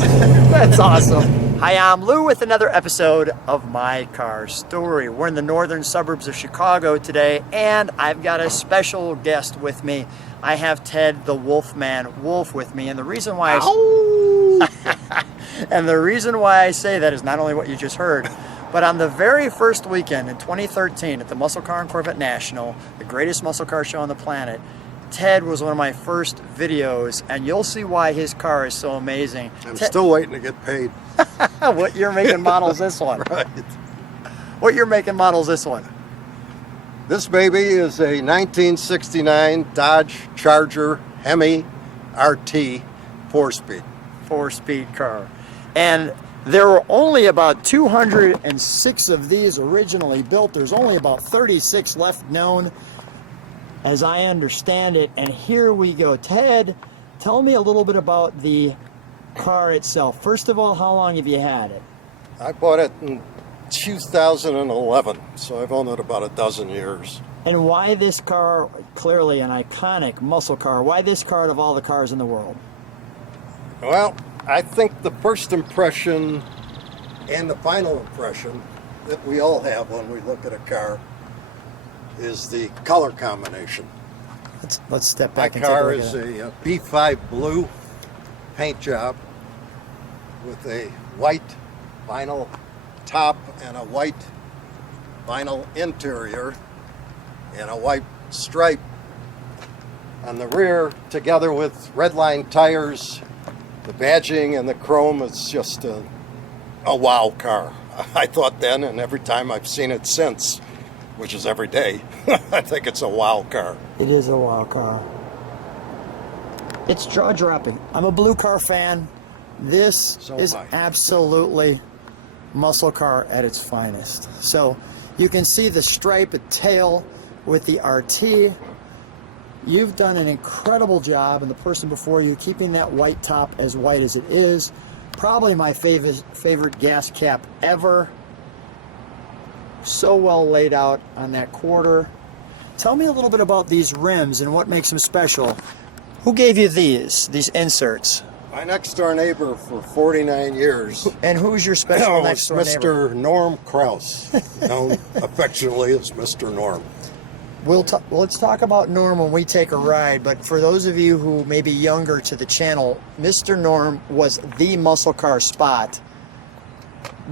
That's awesome. Hi, I'm Lou with another episode of My Car Story. We're in the northern suburbs of Chicago today, and I've got a special guest with me. I have Ted the Wolfman Wolff with me, and the reason why and the reason why I say that is not only what you just heard, but on the very first weekend in 2013 at the Muscle Car and Corvette National, the greatest muscle car show on the planet, Ted was one of my first videos, and you'll see why his car is so amazing. I'm still waiting to get paid. What year, make, and model is this one? Right. What year, make, and model is this one? This baby is a 1969 Dodge Charger Hemi RT 4-speed. 4-speed car. And there were only about 206 of these originally built. There's only about 36 left known, as I understand it. And here we go. Ted, tell me a little bit about the car itself. First of all, how long have you had it? I bought it in 2011, so I've owned it about a dozen years. And why this car? Clearly an iconic muscle car. Why this car out of all the cars in the world? Well, I think the first impression and the final impression that we all have when we look at a car is the color combination. Let's step My back and take a car look is at it. a B5 blue paint job with a white vinyl top and a white vinyl interior and a white stripe on the rear, together with red line tires. The badging and the chrome is just a wow car. I thought then, and every time I've seen it since, which is every day, I think it's a wow car. It is a wow car. It's jaw-dropping. I'm a blue car fan. This is absolutely muscle car at its finest. So you can see the stripe tail with the RT. You've done an incredible job, and the person before you, keeping that white top as white as it is. Probably my favorite gas cap ever. So well laid out on that quarter. Tell me a little bit about these rims and what makes them special. Who gave you these inserts? My next door neighbor for 49 years. And who's your special next door neighbor? Mr. Norm Krause, known affectionately as Mr. Norm. Let's talk about Norm when we take a ride, but for those of you who may be younger to the channel, Mr. Norm was the muscle car spot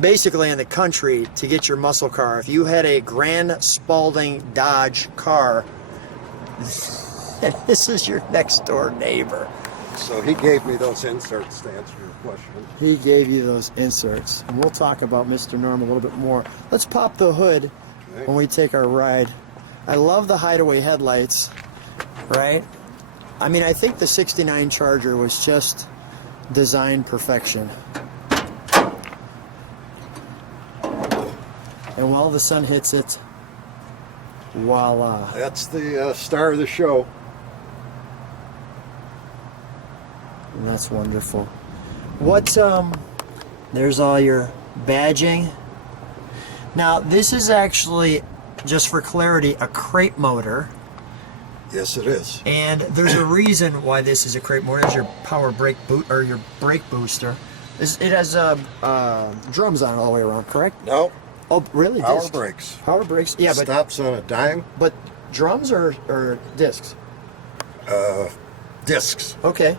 basically in the country to get your muscle car. If you had a Grand Spaulding Dodge car, and this is your next door neighbor. So he gave me those inserts to answer your question. He gave you those inserts. And we'll talk about Mr. Norm a little bit more. Let's pop the hood when we take our ride. I love the hideaway headlights, right? I mean, I think the 69 Charger was just design perfection. And while the sun hits it, voila. That's the star of the show. And that's wonderful. There's all your badging. Now, this is actually, just for clarity, a crate motor. Yes, it is. And there's a reason why this is a crate motor. It's your power brake boot, or your brake booster. It has drums on it all the way around, correct? No. Oh, really? Power Discs? brakes. Power brakes. Yeah, but stops on a dime. But drums or discs? Discs. Okay.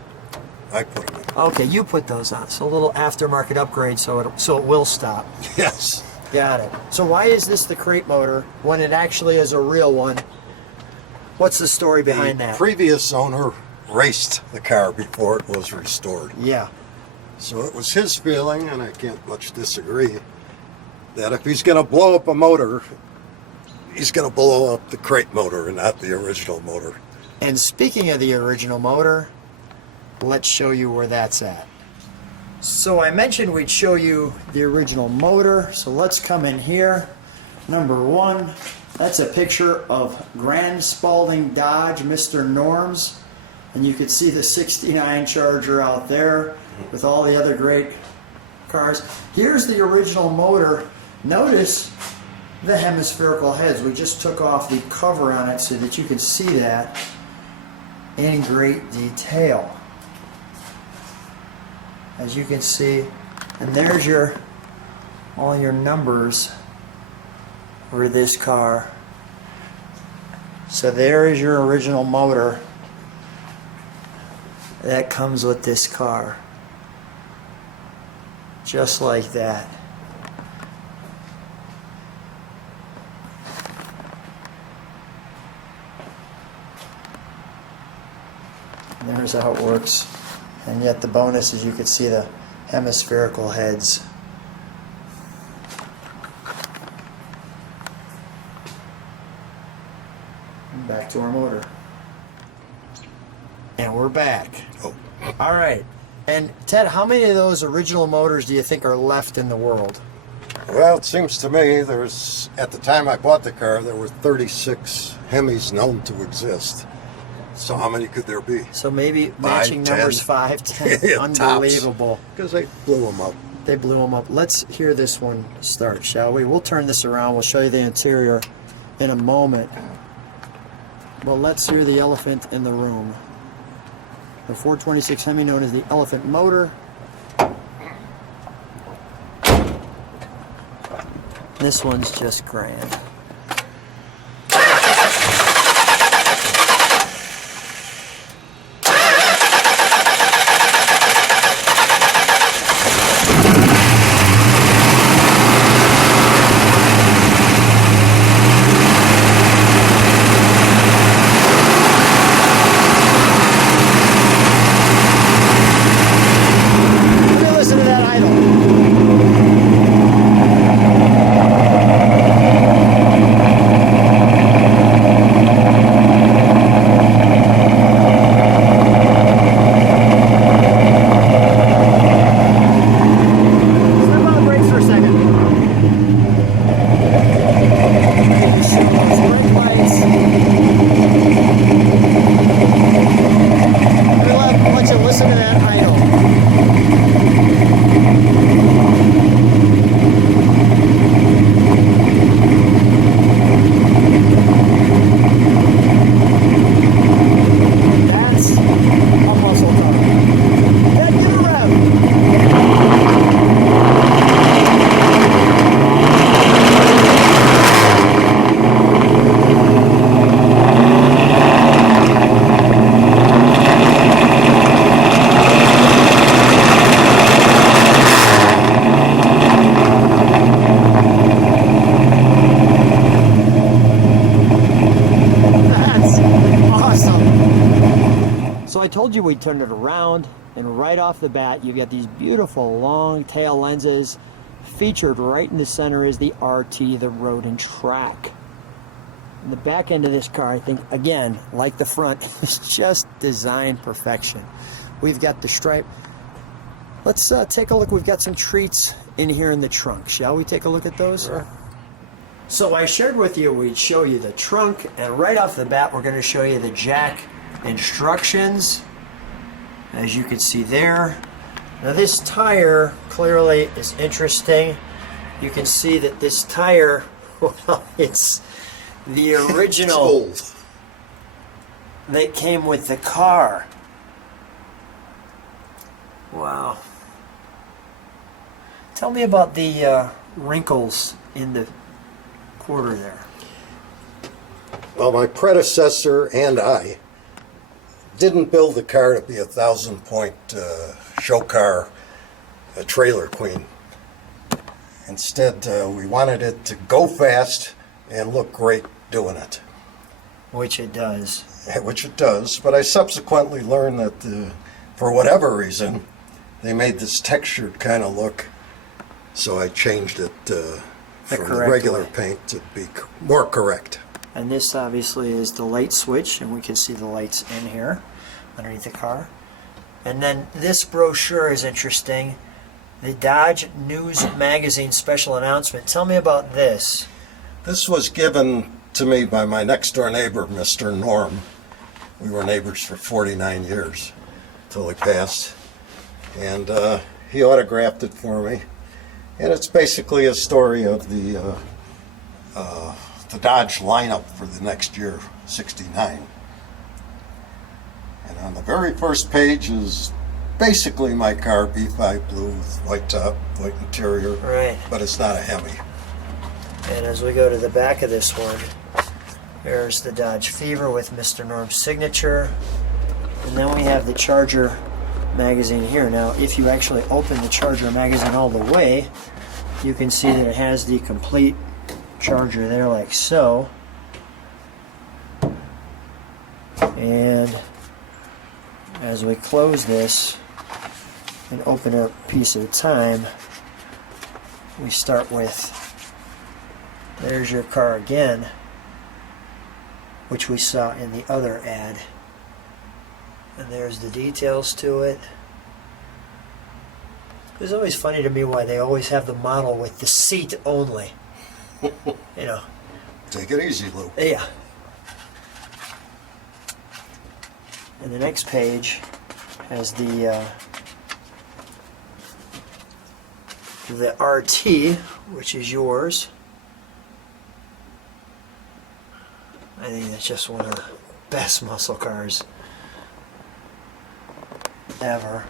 I put them in. Okay, you put those on. So a little aftermarket upgrade, so it will stop. Yes. Got it. So why is this the crate motor when it actually is a real one? What's the story behind that? The previous owner raced the car before it was restored. Yeah. So it was his feeling, and I can't much disagree, that if he's going to blow up a motor, he's going to blow up the crate motor and not the original motor. And speaking of the original motor, let's show you where that's at. So I mentioned we'd show you the original motor, so let's come in here. Number one, that's a picture of Grand Spaulding Dodge, Mr. Norm's, and you can see the 69 Charger out there with all the other great cars. Here's the original motor. Notice the hemispherical heads. We just took off the cover on it so that you can see that in great detail. as you can see. And there's all your numbers for this car. So there is your original motor that comes with this car. Just like that. And there's how it works. And yet the bonus is you can see the hemispherical heads. And back to our motor. And we're back. Oh. All right. And Ted, how many of those original motors do you think are left in the world? Well, it seems to me there's, at the time I bought the car, there were 36 Hemis known to exist. So how many could there be? So maybe matching 10. numbers 5, 10. Yeah, Unbelievable. Because they blew them up. They blew them up. Let's hear this one start, shall we? We'll turn this around. We'll show you the interior in a moment. But let's hear the elephant in the room. The 426 Hemi, known as the elephant motor. This one's just grand. Listen to that idle. Step on the brakes for a second. Show those brake lights. I want you to listen to that idle. That's a muscle car. That get around. That's awesome. So I told you we'd turn it around, and right off the bat you get these beautiful long tail lenses. Featured right in the center is the RT, the road and track. And the back end of this car, I think, again, like the front, is just design perfection. We've got the stripe. Let's take a look. We've got some treats in here in the trunk. Shall we take a look at those? Sure. So I shared with you we'd show you the trunk, and right off the bat we're going to show you the jack instructions, as you can see there. Now this tire clearly is interesting. You can see that this tire, well, it's the It's original old. that came with the car. Wow. Tell me about the wrinkles in the quarter there. Well, my predecessor and I didn't build the car to be a 1,000-point show car, a trailer queen. Instead, we wanted it to go fast and look great doing it, Which it does. which it does. But I subsequently learned that for whatever reason, they made this textured kind of look, so I changed it from the correct regular way. paint to be more correct. And this obviously is the light switch, and we can see the lights in here underneath the car. And then this brochure is interesting. The Dodge News Magazine special announcement. Tell me about this. This was given to me by my next door neighbor, Mr. Norm. We were neighbors for 49 years till he passed. And he autographed it for me. And it's basically a story of the Dodge lineup for the next year, 69. And on the very first page is basically my car, B5 blue with white top, white interior, Right. but it's not a Hemi. And as we go to the back of this one, there's the Dodge Fever with Mr. Norm's signature. And then we have the Charger magazine here. Now, if you actually open the Charger magazine all the way, you can see that it has the complete Charger there, like so. And as we close this and open it a piece at a time, we start with, there's your car again, which we saw in the other ad. And there's the details to it. It's always funny to me why they always have the model with the seat only. You know. Take it easy, Lou. Yeah. And the next page has the RT, which is yours. I think that's just one of the best muscle cars ever.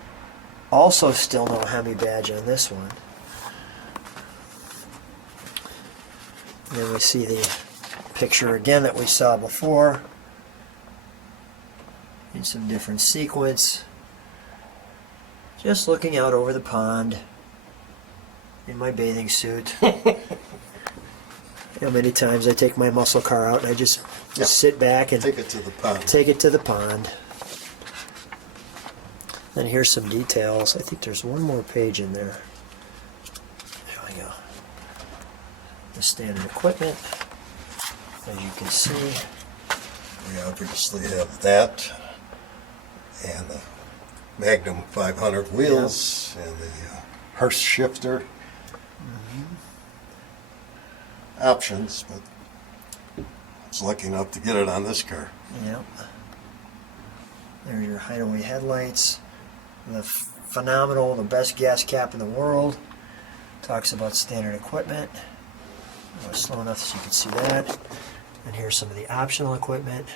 Also, still no Hemi badge on this one. And then we see the picture again that we saw before in some different sequence. Just looking out over the pond in my bathing suit. You know, many times I take my muscle car out and I just sit back and take it to the pond. Take it to the pond. Then here's some details. I think there's one more page in there. There we go. The standard equipment, as you can see. We obviously have that, and the Magnum 500 wheels, and the Hearst shifter. Options, but I was lucky enough to get it on this car. Yep. There's your hideaway headlights. The phenomenal, the best gas cap in the world. Talks about standard equipment. I was slow enough so you can see that. And here's some of the optional equipment.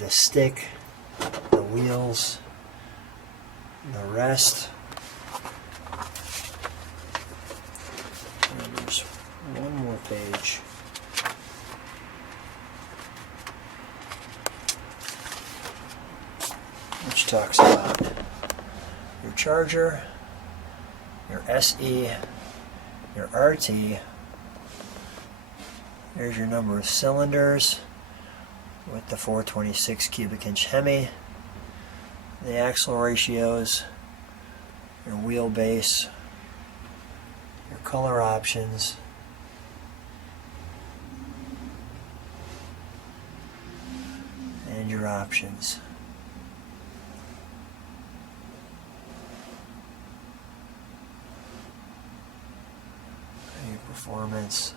The stick, the wheels, the rest. And there's one more page. Which talks about your Charger, your SE, your RT. There's your number of cylinders with the 426 cubic inch Hemi, the axle ratios, your wheelbase, your color options, and your options. Your performance.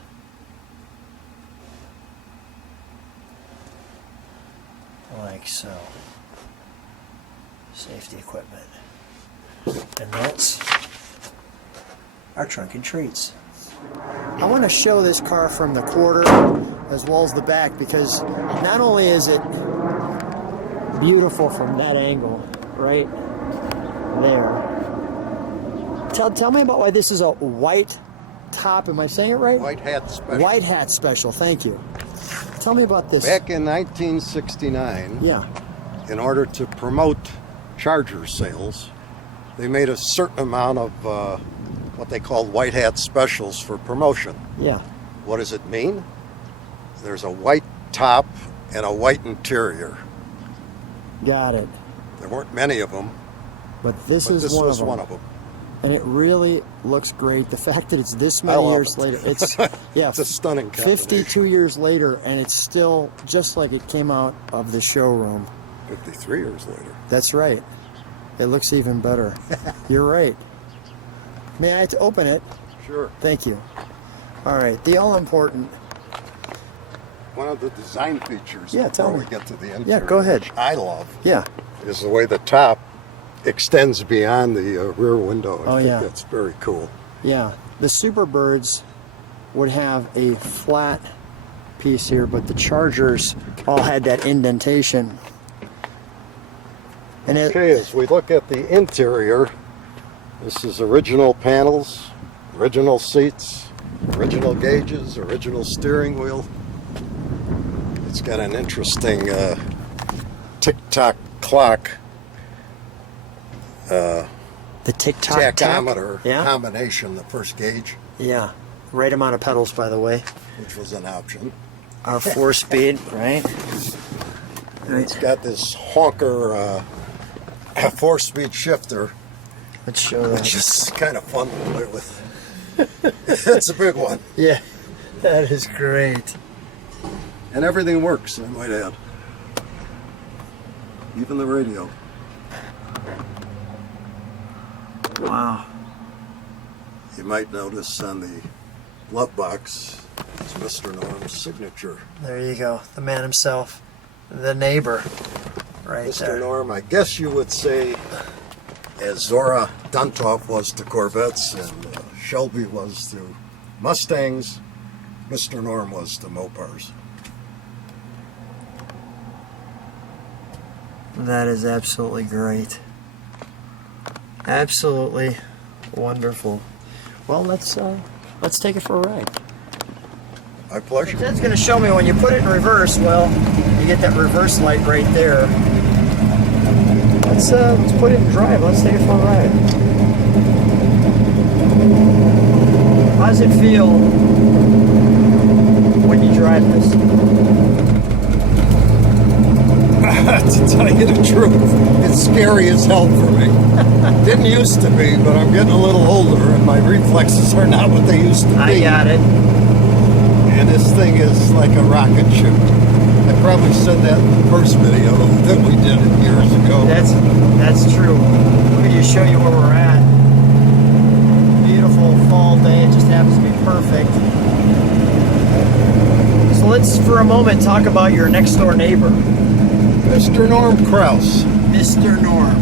Like so. Safety equipment. And that's our trunk and treats. I want to show this car from the quarter as well as the back, because not only is it beautiful from that angle right there. Tell me about why this is a white top. Am I saying it right? White hat special. White hat special. Thank you. Tell me about this. Back in 1969, Yeah. in order to promote Charger sales, they made a certain amount of what they called white hat specials for promotion. Yeah. What does it mean? There's a white top and a white interior. Got it. There weren't many of them, But this but is this one was of them. one of them. And it really looks great. The fact that it's this I many love years it. later, it's yeah, It's a stunning combination. 52 years later, and it's still just like it came out of the showroom. 53 years later. That's right. It looks even better. You're right. May I open it? Sure. Thank you. All right, the all-important. One of the design features Yeah, tell before me. we get to the interior, Yeah, go ahead. which I love, Yeah. is the way the top extends beyond the rear window. I think yeah. that's very cool. Yeah, the Superbirds would have a flat piece here, but the Chargers all had that indentation. And Okay, as we look at the interior, this is original panels, original seats, original gauges, original steering wheel. It's got an interesting tick-tock clock, the tick-tock tachometer Yeah. combination, the first gauge, Yeah. Right amount of pedals, by the way. which was an option. Our 4-speed, right? It's got this honker 4-speed shifter, Let's show which that. is kind of fun to play with. It's a big one. Yeah, that is great. And everything works, I might add. Even the radio. Wow. You might notice on the glove box is Mr. Norm's signature. There you go. The man himself. The neighbor. Right Mr. there. Norm, I guess you would say, as Zora Duntov was to Corvettes and Shelby was to Mustangs, Mr. Norm was to Mopars. That is absolutely great. Absolutely wonderful. Well, let's take it for a ride. My pleasure. Ted's going to show me when you put it in reverse. Well, you get that reverse light right there. Let's put it in drive. Let's take it for a ride. How does it feel when you drive this? To tell you the truth, it's scary as hell for me. Didn't used to be, but I'm getting a little older and my reflexes are not what they used to be. I got it. And this thing is like a rocket ship. I probably said that in the first video that we did years ago. That's true. Let me just show you where we're at. Beautiful fall day. It just happens to be perfect. So let's, for a moment, talk about your next door neighbor, Mr. Norm Kraus. Mr. Norm.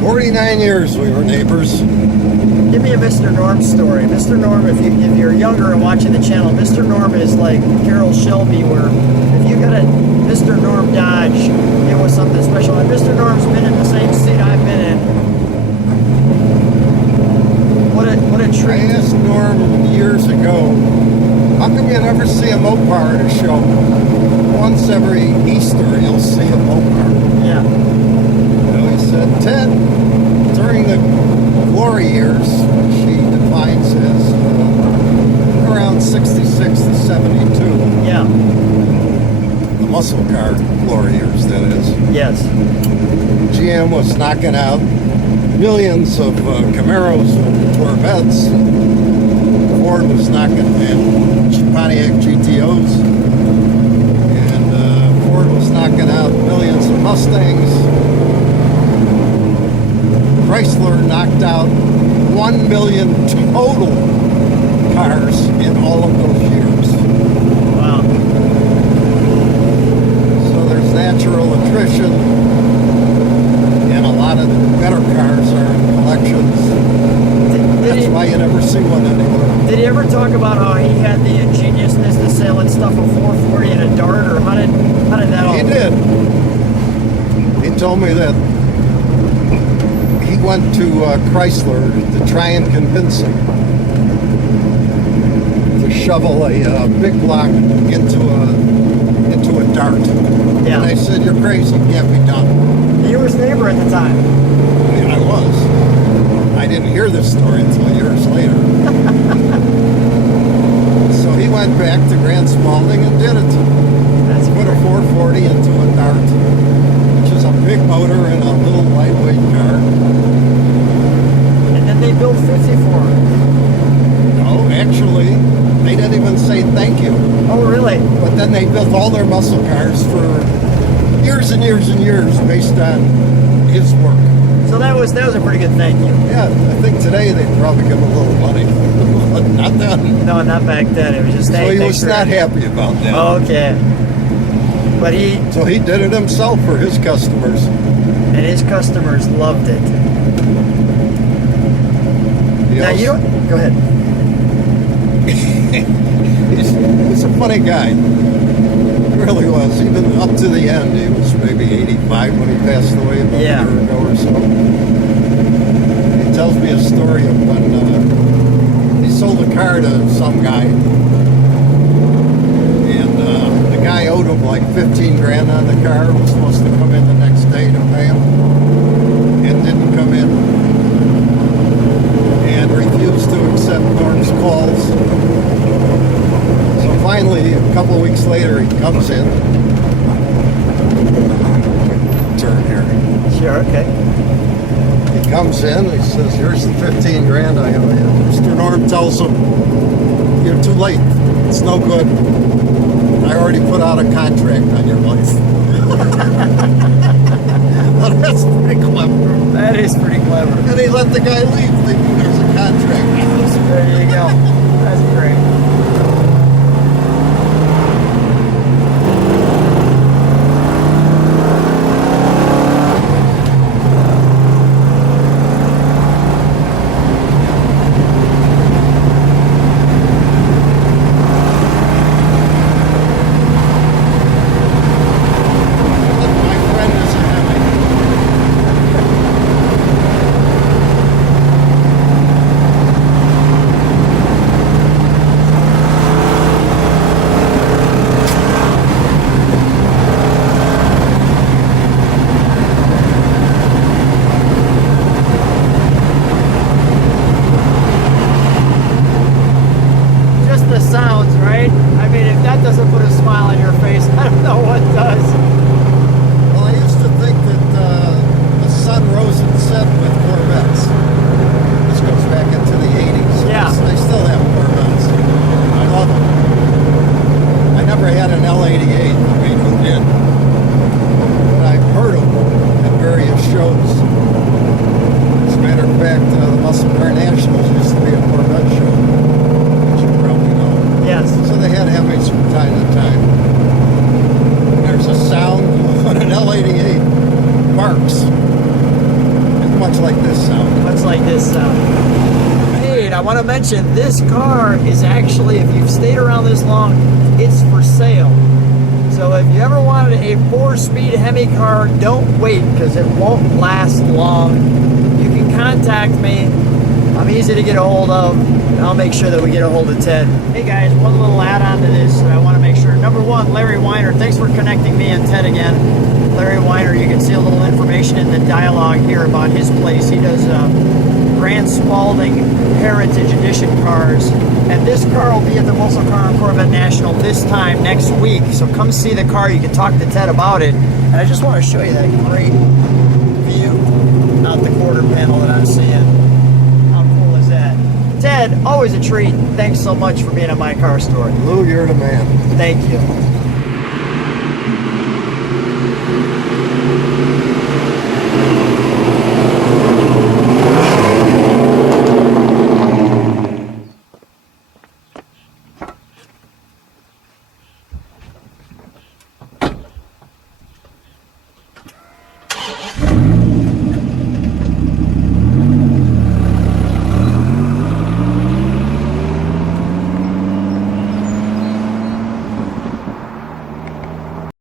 49 years we were neighbors. Give me a Mr. Norm story. Mr. Norm, if you're younger and watching the channel, Mr. Norm is like Carroll Shelby, where if you got a Mr. Norm Dodge, it was something special. And Mr. Norm's been in the same seat I've been in. What a I treat. asked Norm years ago, how come you never see a Mopar at a show? Once every Easter you'll see a Mopar. Yeah. He said, Ted, during the glory years, which he defines as around 66 to 72, Yeah. the muscle car glory years, that is, Yes. GM was knocking out millions of Camaros and Corvettes. Ford was knocking in Pontiac GTOs. And Ford was knocking out millions of Mustangs. Chrysler knocked out 1 million total cars in all of those years. Wow. So there's natural attrition, and a lot of the better cars are in collections. That's why you never see one anymore. Did he ever talk about how he had the ingeniousness to selling stuff a 440 and a Dart, or how did that all? He did. He told me that he went to Chrysler to try and convince him to shovel a big block into a Dart. Yeah. And they said, "You're crazy. It can't be done." You were his neighbor at the time. And I was. I didn't hear this story until years later. So he went back to Grand Spaulding and did it. That's Put a 440 into a Dart, which is a big motor and a little lightweight car. And then they built 50 for him. No, actually, they didn't even say thank you. Oh, really? But then they built all their muscle cars for years and years and years based on his work. So that was a pretty good thank you. Yeah, I think today they'd probably give him a little money. But not then. No, not back then. It was just So hey, he thanks was for- not happy about that. Okay. But So he did it himself for his customers. and his customers loved it. He Now you also- don't. Go ahead. He's a funny guy. really was. Even up to the end, he was maybe 85 when he passed away about Yeah. a year ago or so. He tells me a story of when he sold a car to some guy. And the guy owed him like 15 grand on the car. Was supposed to come in the next day to pay him. And didn't come in. And refused to accept Norm's calls. So finally, a couple of weeks later, he comes in. Turn here. Sure, okay. He comes in, he says, here's the 15 grand I owe you. Mr. Norm tells him, you're too late. It's no good. I already put out a contract on your life. Well, that's pretty clever. That is pretty clever. And he let the guy leave thinking there's a contract. There you go. That's great. My friend is a Hemi. Just the sounds, right? I mean, if that doesn't put a smile on your face, I don't know what does. Well, I used to think that the sun rose and set with Corvettes. This goes back into the 80s. Yeah. I still have Corvettes. I love them. I never had an L88. I mean, who did? But I've heard them at various shows. As a matter of fact, the Muscle Car Nationals used to be a Corvette show, which you probably know. Yes. So they had Hemis from time to time. There's a sound on an L88 barks. It's much like this sound. Much like this sound. Hey, and I want to mention this car is actually, if you've stayed around this long, it's for sale. So if you ever wanted a 4-speed Hemi car, don't wait because it won't last long. You can contact me. I'm easy to get a hold of. And I'll make sure that we get a hold of Ted. Hey guys, one little add-on to this that I want to make sure. Number one, Larry Weiner, thanks for connecting me and Ted again. Larry Weiner, you can see a little information in the dialogue here about his place. He does Grand Spaulding Heritage Edition cars. And this car will be at the Muscle Car and Corvette National this time next week. So come see the car. You can talk to Ted about it. And I just want to show you that great view out the quarter panel that I'm seeing. How cool is that? Ted, always a treat. Thanks so much for being at my car store. Lou, you're the man. Thank you.